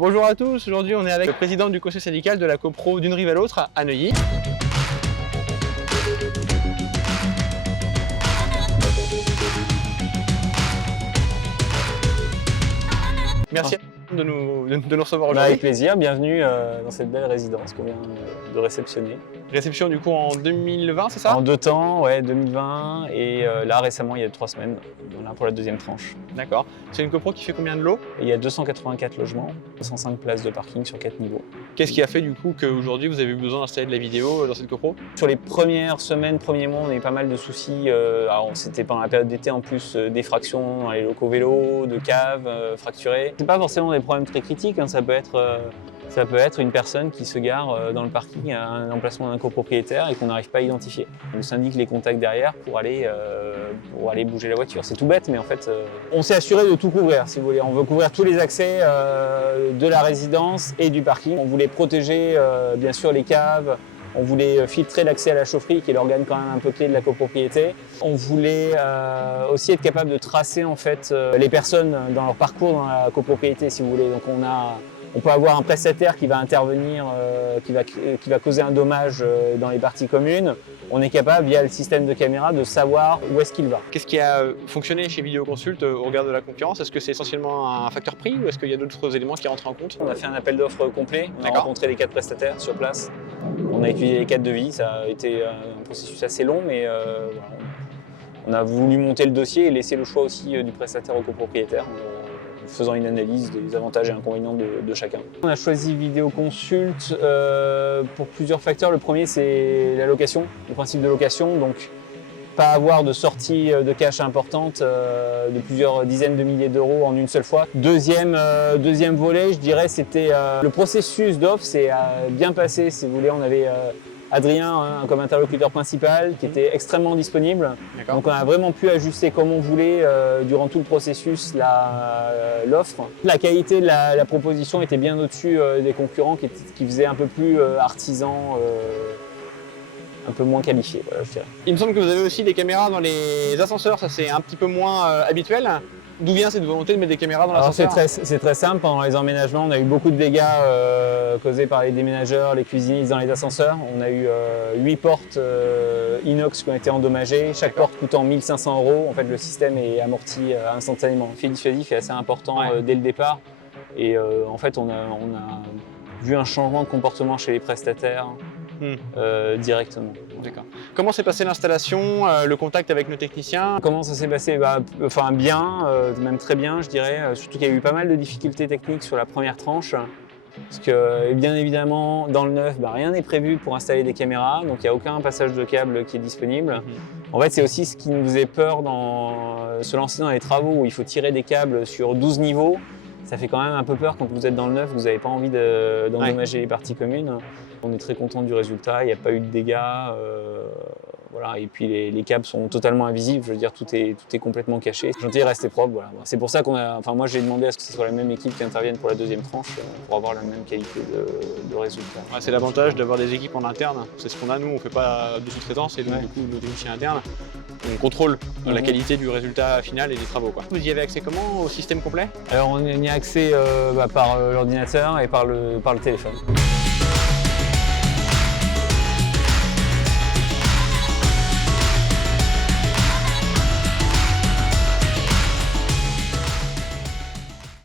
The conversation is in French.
Bonjour à tous, aujourd'hui on est avec le président du conseil syndical de la CoPro d'une rive à l'autre à Neuilly. Merci de nous recevoir aujourd'hui. Avec plaisir, bienvenue dans cette belle résidence qu'on vient de réceptionner. Réception du coup en 2020, c'est ça? En 2 temps, ouais, 2020 et là récemment il y a 3 semaines, voilà, pour la deuxième tranche. D'accord. C'est une CoPro qui fait combien de lots? Et il y a 284 logements, 105 places de parking sur 4 niveaux. Qu'est-ce qui a fait du coup qu'aujourd'hui vous avez eu besoin d'installer de la vidéo dans cette CoPro? Sur les premières semaines, premiers mois, on a eu pas mal de soucis. Alors c'était pendant la période d'été en plus, d'effractions dans les locaux vélos, de caves fracturées. C'est pas forcément des problèmes très critiques, hein, ça peut être une personne qui se gare dans le parking à un emplacement d'un copropriétaire et qu'on n'arrive pas à identifier. On s'indique les contacts derrière pour aller bouger la voiture. C'est tout bête, mais en fait, on s'est assuré de tout couvrir, si vous voulez. On veut couvrir tous les accès de la résidence et du parking. On voulait protéger, bien sûr, les caves. On voulait filtrer l'accès à la chaufferie, qui est l'organe quand même un peu clé de la copropriété. On voulait aussi être capable de tracer en fait les personnes dans leur parcours dans la copropriété, si vous voulez. Donc on peut avoir un prestataire qui va intervenir, qui va causer un dommage dans les parties communes. On est capable, via le système de caméra, de savoir où est-ce qu'il va. Qu'est-ce qui a fonctionné chez Vidéoconsult au regard de la concurrence? Est-ce que c'est essentiellement un facteur prix ou est-ce qu'il y a d'autres éléments qui rentrent en compte? On a fait un appel d'offres complet, on a rencontré les 4 prestataires sur place. On a étudié les 4 devis, ça a été un processus assez long, mais voilà, on a voulu monter le dossier et laisser le choix aussi du prestataire au copropriétaire, en faisant une analyse des avantages et inconvénients de chacun. On a choisi Vidéoconsult pour plusieurs facteurs. Le premier, c'est la location, le principe de location. Donc, pas avoir de sortie de cash importante de plusieurs dizaines de milliers d'euros en une seule fois. Deuxième volet, je dirais, c'était le processus d'offre. C'est bien passé, si vous voulez. On avait Adrien comme interlocuteur principal qui était extrêmement disponible. Donc on a vraiment pu ajuster comme on voulait durant tout le processus l'offre. La qualité de la proposition était bien au-dessus des concurrents qui faisaient un peu plus artisan. Un peu moins qualifié, voilà, je dirais. Il me semble que vous avez aussi des caméras dans les ascenseurs, ça c'est un petit peu moins habituel. D'où vient cette volonté de mettre des caméras dans l'ascenseur? C'est très simple, pendant les emménagements, on a eu beaucoup de dégâts causés par les déménageurs, les cuisinistes dans les ascenseurs. On a eu 8 portes inox qui ont été endommagées, chaque porte coûtant 1 500 €. En fait, le système est amorti instantanément. Le fait dissuasif est assez important dès le départ. Et en fait, on a vu un changement de comportement chez les prestataires. Directement. D'accord. Comment s'est passée l'installation, le contact avec nos techniciens? Comment ça s'est passé? Enfin bien, même très bien je dirais, surtout qu'il y a eu pas mal de difficultés techniques sur la première tranche. Parce que bien évidemment, dans le neuf, rien n'est prévu pour installer des caméras, donc il n'y a aucun passage de câble qui est disponible. En fait, c'est aussi ce qui nous faisait peur dans se lancer dans les travaux où il faut tirer des câbles sur 12 niveaux. Ça fait quand même un peu peur quand vous êtes dans le neuf, vous n'avez pas envie d'endommager les parties communes. On est très content du résultat, il n'y a pas eu de dégâts. Voilà. Et puis les câbles sont totalement invisibles, je veux dire tout est complètement caché. Gentil, rester propre, voilà. C'est pour ça moi j'ai demandé à ce que ce soit la même équipe qui intervienne pour la deuxième tranche pour avoir la même qualité de résultat. C'est l'avantage d'avoir des équipes en interne, c'est ce qu'on a nous, on ne fait pas de sous-traitance et donc du coup nos techniciens internes, on contrôle la qualité du résultat final et des travaux. Vous y avez accès comment au système complet? Alors on y a accès par l'ordinateur et par le téléphone.